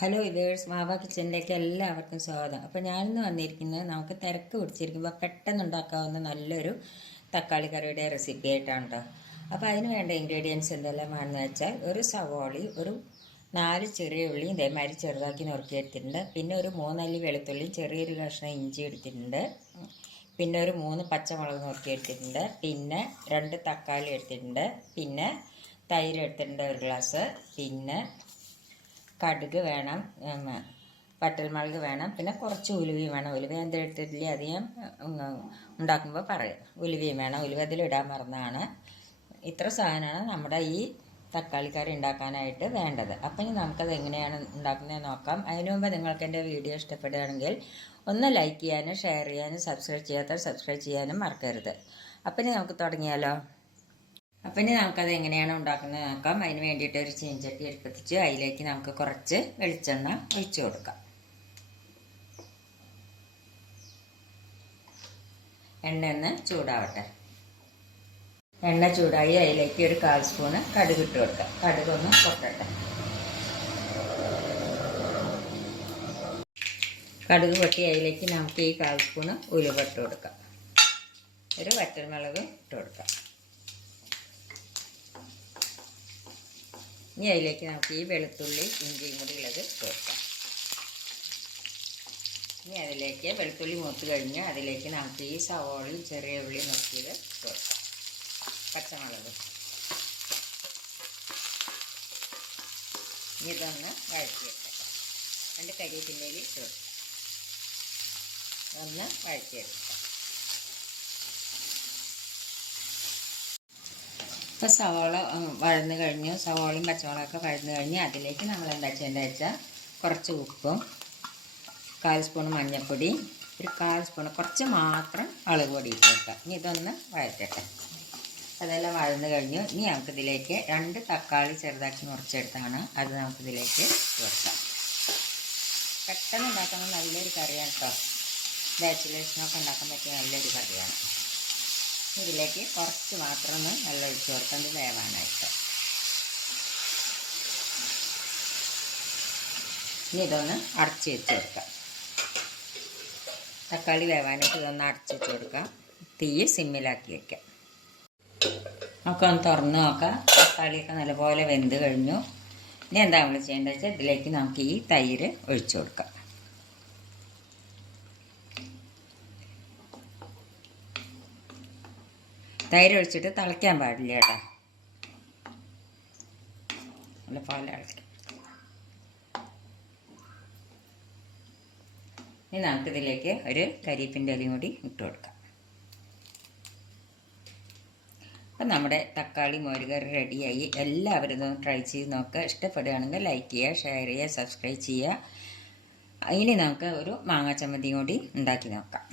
Hello ഇവേഴ്സ് മാവ കിച്ചണിലേക്ക് എല്ലാവർക്കും സ്വാഗതം. അപ്പോൾ ഞാനിന്ന് വന്നിരിക്കുന്നത് നമുക്ക് തിരക്ക് പിടിച്ചിരിക്കുമ്പോൾ പെട്ടെന്ന് ഉണ്ടാക്കാവുന്ന നല്ലൊരു തക്കാളി കറിയുടെ റെസിപ്പി ആയിട്ടാണ് കേട്ടോ. അപ്പോൾ അതിന് വേണ്ട ഇൻഗ്രീഡിയൻസ് എന്തെല്ലാമാണെന്ന് വെച്ചാൽ ഒരു സവോളി, ഒരു 4 ചെറിയ ഉള്ളി ഇതേമാതിരി ചെറുതാക്കി നുറുക്കിയെടുത്തിട്ടുണ്ട്. പിന്നെ ഒരു 3 അല്ലി വെളുത്തുള്ളിയും ചെറിയൊരു കഷ്ണം ഇഞ്ചി എടുത്തിട്ടുണ്ട്. പിന്നെ ഒരു 3 പച്ചമുളക് നുറുക്കിയെടുത്തിട്ടുണ്ട്. പിന്നെ 2 തക്കാളി എടുത്തിട്ടുണ്ട്. പിന്നെ തൈര് എടുത്തിട്ടുണ്ട് 1 ഗ്ലാസ്. പിന്നെ കടുക് വേണം, വറ്റൽമുളക് വേണം, പിന്നെ കുറച്ച് ഉലുവയും വേണം. ഉലുവ എന്തെടുത്തിട്ടില്ല അധികം ഉണ്ടാക്കുമ്പോൾ പറയാം. ഉലുവയും വേണം. ഉലുവ അതിലിടാൻ മറന്നാണ്. ഇത്ര സാധനമാണ് നമ്മുടെ ഈ തക്കാളി കറി ഉണ്ടാക്കാനായിട്ട് വേണ്ടത്. അപ്പം ഇനി നമുക്കത് എങ്ങനെയാണ് ഉണ്ടാക്കുന്നത് നോക്കാം. അതിനു മുമ്പ് നിങ്ങൾക്ക് എൻ്റെ വീഡിയോ ഇഷ്ടപ്പെടുകയാണെങ്കിൽ ഒന്ന് ലൈക്ക് ചെയ്യാനും ഷെയർ ചെയ്യാനും സബ്സ്ക്രൈബ് ചെയ്യാത്തവർ സബ്സ്ക്രൈബ് ചെയ്യാനും മറക്കരുത്. അപ്പം ഇനി നമുക്ക് തുടങ്ങിയാലോ. അപ്പം ഇനി നമുക്കത് എങ്ങനെയാണ് ഉണ്ടാക്കുന്നത് നോക്കാം. അതിന് വേണ്ടിയിട്ട് ഒരു ചീനച്ചട്ടി എടുപ്പിച്ച് അതിലേക്ക് നമുക്ക് കുറച്ച് വെളിച്ചെണ്ണ ഒഴിച്ചു കൊടുക്കാം. എണ്ണ ഒന്ന് ചൂടാവട്ടെ. എണ്ണ ചൂടായി അതിലേക്ക് ഒരു 1/4 സ്പൂണ് കടുക് ഇട്ട് കൊടുക്കാം. കടുകൊന്ന് പൊട്ടട്ടെ. കടുക് പൊട്ടി അതിലേക്ക് നമുക്ക് ഈ 1/4 സ്പൂണ് ഉലുവ ഇട്ട് കൊടുക്കാം. ഒരു വറ്റൽമുളക് ഇട്ട് കൊടുക്കാം. ഇനി അതിലേക്ക് നമുക്ക് ഈ വെളുത്തുള്ളി ഇഞ്ചിയും കൂടി ഉള്ളത് ഇട്ട് കൊടുക്കാം. ഇനി അതിലേക്ക് വെളുത്തുള്ളി മൂത്ത് കഴിഞ്ഞ് അതിലേക്ക് നമുക്ക് ഈ സവോളയും ചെറിയ ഉള്ളി നോക്കിയത് ഇട്ട് കൊടുക്കാം. പച്ചമുളക് ഇതൊന്ന് വഴറ്റിയെടുക്കാം. 2 കരിവേപ്പിലയിൽ ഇട്ട് കൊടുക്കാം. ഒന്ന് വഴറ്റിയെടുക്കാം. ഇപ്പോൾ സവാള വഴന്ന് കഴിഞ്ഞു. സവാളയും പച്ചമുളകൊക്കെ വഴന്ന് കഴിഞ്ഞ് അതിലേക്ക് നമ്മൾ എന്താ ചെയ്യേണ്ടത് വെച്ചാൽ കുറച്ച് ഉപ്പും 1/4 സ്പൂൺ മഞ്ഞൾപ്പൊടി, ഒരു 1/4 സ്പൂൺ കുറച്ച് മാത്രം മുളക് പൊടി ഇട്ട് വെക്കാം. ഇനി ഇതൊന്ന് വഴറ്റട്ടെ. അതെല്ലാം വഴന്ന് കഴിഞ്ഞു. ഇനി നമുക്കിതിലേക്ക് 2 തക്കാളി ചെറുതാക്കി മുറിച്ചെടുത്താണ്. അത് നമുക്കിതിലേക്ക് ഇട്ട് വെക്കാം. പെട്ടെന്ന് ഉണ്ടാക്കുന്ന നല്ലൊരു കറിയാണ് കേട്ടോ. ബാച്ചിലേഴ്സിനൊക്കെ ഉണ്ടാക്കാൻ പറ്റിയ നല്ലൊരു കറിയാണ്. ഇതിലേക്ക് കുറച്ച് മാത്രം ഒന്ന് വെള്ളം ഒഴിച്ച് കൊടുക്കാം ഇത് വേവാനായിട്ട്. ഇനി ഇതൊന്ന് അടച്ച് വെച്ച് കൊടുക്കാം. തക്കാളി വേവാനായിട്ട് ഇതൊന്ന് അടച്ച് വെച്ച് കൊടുക്കാം. തീ സിമ്മിലാക്കി വയ്ക്കാം. നമുക്കൊന്ന് തുറന്ന് നോക്കാം. തക്കാളിയൊക്കെ നല്ലപോലെ വെന്ത് കഴിഞ്ഞു. ഇനി എന്താ നമ്മൾ ചെയ്യേണ്ടത് വെച്ചാൽ ഇതിലേക്ക് നമുക്ക് ഈ തൈര് ഒഴിച്ചു കൊടുക്കാം. തൈര് ഒഴിച്ചിട്ട് തിളയ്ക്കാൻ പാടില്ല കേട്ടോ. നല്ലപോലെ ഇളക്കാം. ഇനി നമുക്കിതിലേക്ക് ഒരു കരിവേപ്പിൻ്റെ ഇലയും കൂടി ഇട്ട് കൊടുക്കാം. അപ്പം നമ്മുടെ തക്കാളി മോരുകറി റെഡിയായി. എല്ലാവരും ഇതൊന്ന് ട്രൈ ചെയ്ത് നോക്കുക. ഇഷ്ടപ്പെടുകയാണെങ്കിൽ ലൈക്ക് ചെയ്യുക, ഷെയർ ചെയ്യുക, സബ്സ്ക്രൈബ് ചെയ്യുക. ഇനി നമുക്ക് ഒരു മാങ്ങാ ചമ്മന്തി കൂടി ഉണ്ടാക്കി നോക്കാം.